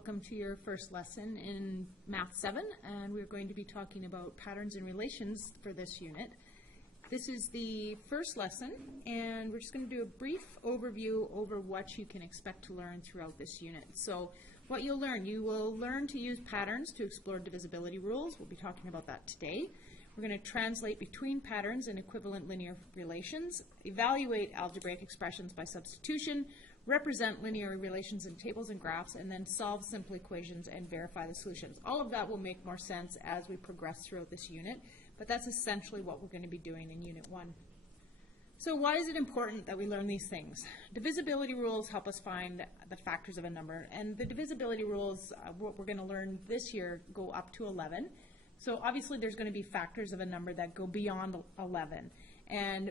Welcome to your first lesson in Math 7, and we're going to be talking about patterns and relations for this unit. This is the first lesson, and we're just going to do a brief overview over what you can expect to learn throughout this unit. So what you will learn to use patterns to explore divisibility rules. We'll be talking about that today. We're going to translate between patterns and equivalent linear relations, evaluate algebraic expressions by substitution, represent linear relations in tables and graphs, and then solve simple equations and verify the solutions. All of that will make more sense as we progress throughout this unit, but that's essentially what we're going to be doing in Unit 1. So why is it important that we learn these things? Divisibility rules help us find the factors of a number, and the divisibility rules, what we're going to learn this year, go up to 11. So obviously there's going to be factors of a number that go beyond 11.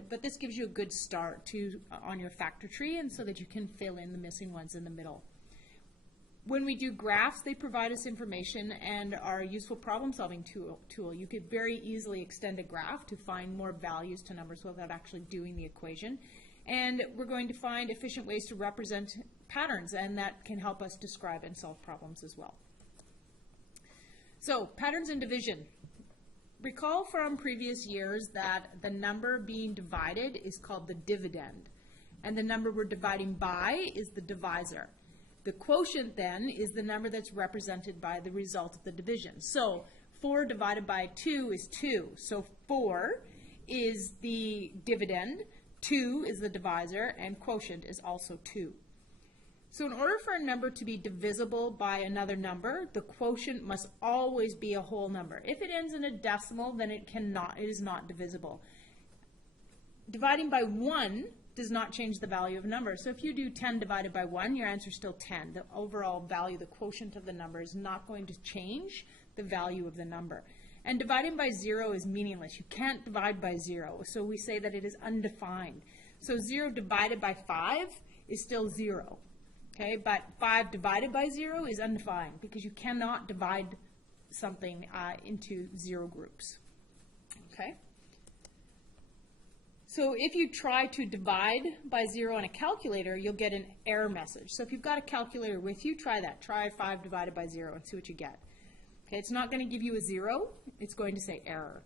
But this gives you a good start on your factor tree, and so that you can fill in the missing ones in the middle. When we do graphs, they provide us information and are a useful problem-solving tool. You could very easily extend a graph to find more values to numbers without actually doing the equation. And we're going to find efficient ways to represent patterns, and that can help us describe and solve problems as well. So, patterns and division. Recall from previous years that the number being divided is called the dividend, and the number we're dividing by is the divisor. The quotient then is the number that's represented by the result of the division. So 4 divided by 2 is 2. So 4 is the dividend, 2 is the divisor, and quotient is also 2. So in order for a number to be divisible by another number, the quotient must always be a whole number. If it ends in a decimal, then it is not divisible. Dividing by 1 does not change the value of a number. So if you do 10 divided by 1, your answer is still 10. The overall value, the quotient of the number, is not going to change the value of the number. And dividing by 0 is meaningless. You can't divide by 0, so we say that it is undefined. So 0 divided by 5 is still 0. Okay, but 5 divided by 0 is undefined because you cannot divide something into 0 groups. Okay? So if you try to divide by 0 on a calculator, you'll get an error message. So if you've got a calculator with you, try that. Try 5 divided by 0 and see what you get. Okay, it's not going to give you a 0. It's going to say error.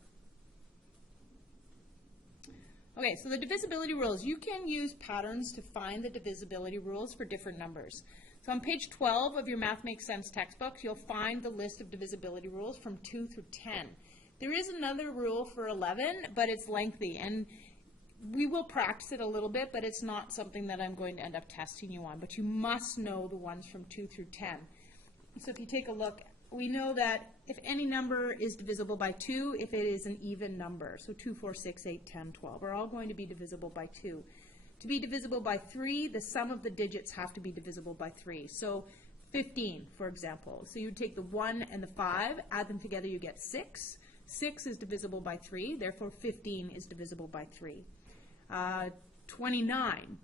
Okay, so the divisibility rules. You can use patterns to find the divisibility rules for different numbers. So on page 12 of your Math Makes Sense textbook, you'll find the list of divisibility rules from 2 through 10. There is another rule for 11, but it's lengthy, and we will practice it a little bit, but it's not something that I'm going to end up testing you on. But you must know the ones from 2 through 10. So if you take a look, we know that if any number is divisible by 2, if it is an even number, so 2, 4, 6, 8, 10, 12, are all going to be divisible by 2. To be divisible by 3, the sum of the digits have to be divisible by 3. So 15, for example. So you take the 1 and the 5, add them together, you get 6. 6 is divisible by 3, therefore 15 is divisible by 3. 29,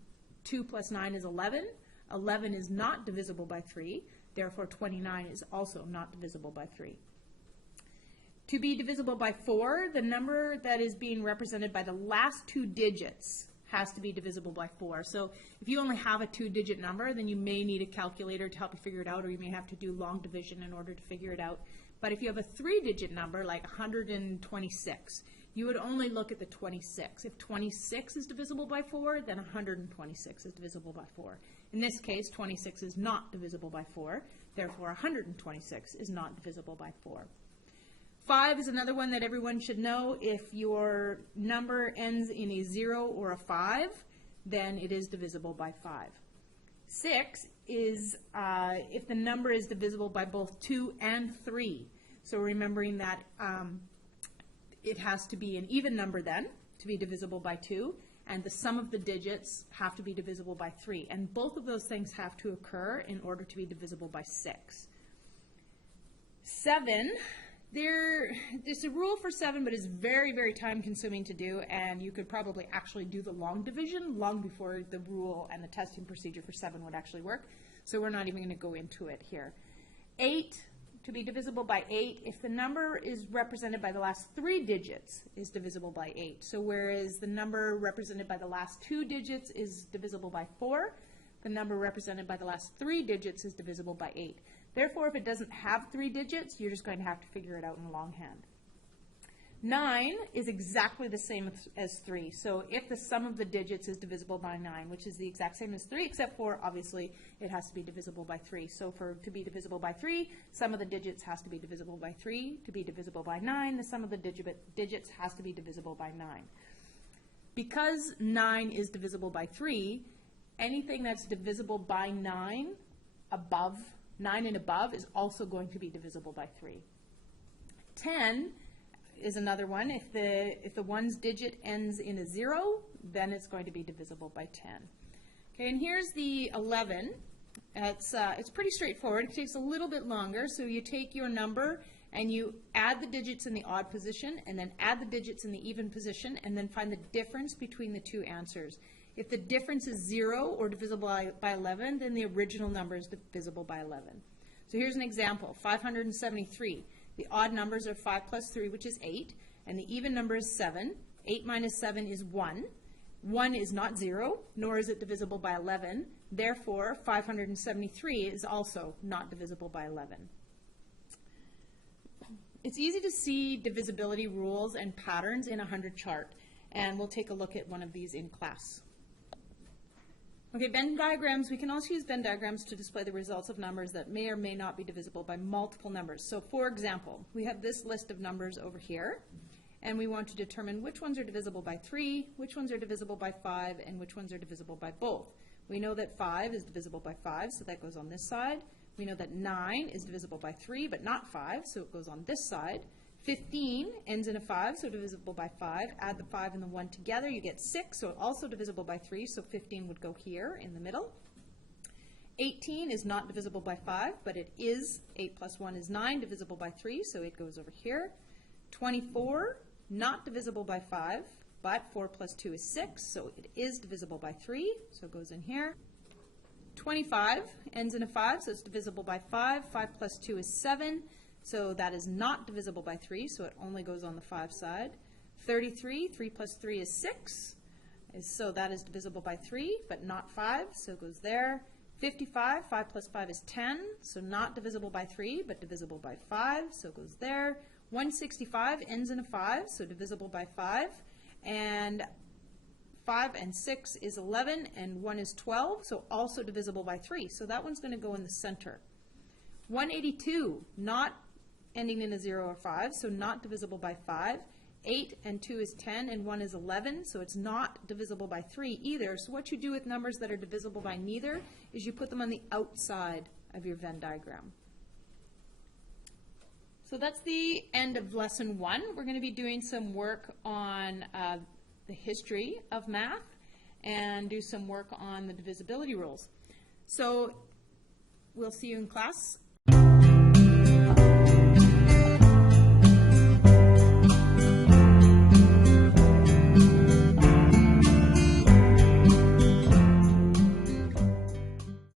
2 plus 9 is 11. 11 is not divisible by 3. Therefore, 29 is also not divisible by 3. To be divisible by 4, the number that is being represented by the last 2 digits has to be divisible by 4. So if you only have a 2-digit number, then you may need a calculator to help you figure it out, or you may have to do long division in order to figure it out. But if you have a 3-digit number, like 126, you would only look at the 26. If 26 is divisible by 4, then 126 is divisible by 4. In this case, 26 is not divisible by 4. Therefore, 126 is not divisible by 4. 5 is another one that everyone should know. If your number ends in a 0 or a 5, then it is divisible by 5. 6 is if the number is divisible by both 2 and 3. So remembering that it has to be an even number then to be divisible by 2, and the sum of the digits have to be divisible by 3. And both of those things have to occur in order to be divisible by 6. 7, there's a rule for 7, but it's very, very time consuming to do, and you could probably actually do the long division long before the rule and the testing procedure for 7 would actually work. So we're not even going to go into it here. 8, to be divisible by 8, if the number is represented by the last 3 digits, is divisible by 8. So whereas the number represented by the last 2 digits is divisible by 4, the number represented by the last 3 digits is divisible by 8. Therefore, if it doesn't have 3 digits, you're just going to have to figure it out in longhand. 9 is exactly the same as 3. So if the sum of the digits is divisible by 9, which is the exact same as 3, except for, obviously, it has to be divisible by 3. So to be divisible by 3, sum of the digits has to be divisible by 3. To be divisible by 9, the sum of the digits has to be divisible by 9. Because 9 is divisible by 3, anything that's divisible by 9 and above is also going to be divisible by 3. 10 is another one. If the 1's digit ends in a 0, then it's going to be divisible by 10. Okay, and here's the 11. It's pretty straightforward. It takes a little bit longer. So you take your number and you add the digits in the odd position, and then add the digits in the even position, and then find the difference between the two answers. If the difference is 0 or divisible by 11, then the original number is divisible by 11. So here's an example, 573. The odd numbers are 5 plus 3, which is 8, and the even number is 7. 8 minus 7 is 1. 1 is not 0, nor is it divisible by 11. Therefore, 573 is also not divisible by 11. It's easy to see divisibility rules and patterns in a 100 chart, and we'll take a look at one of these in class. Okay, Venn diagrams, we can also use Venn diagrams to display the results of numbers that may or may not be divisible by multiple numbers. So for example, we have this list of numbers over here, and we want to determine which ones are divisible by 3, which ones are divisible by 5, and which ones are divisible by both. We know that 5 is divisible by 5, so that goes on this side. We know that 9 is divisible by 3, but not 5, so it goes on this side. 15 ends in a 5, so divisible by 5. Add the 5 and the 1 together, you get 6, so also divisible by 3, so 15 would go here in the middle. 18 is not divisible by 5, but it is, 8 plus 1 is 9, divisible by 3, so it goes over here. 24, not divisible by 5, but 4 plus 2 is 6, so it is divisible by 3, so it goes in here. 25 ends in a 5, so it's divisible by 5. 5 plus 2 is 7. So that is not divisible by 3, so it only goes on the 5 side. 33, 3 plus 3 is 6, so that is divisible by 3, but not 5, so it goes there. 55, 5 plus 5 is 10, so not divisible by 3, but divisible by 5, so it goes there. 165 ends in a 5, so divisible by 5, and 5 and 6 is 11, and 1 is 12, so also divisible by 3, so that one's going to go in the center. 182, not ending in a 0 or 5, so not divisible by 5. 8 and 2 is 10, and 1 is 11, so it's not divisible by 3 either. So what you do with numbers that are divisible by neither is you put them on the outside of your Venn diagram. So that's the end of lesson 1. We're going to be doing some work on the history of math and do some work on the divisibility rules. So we'll see you in class.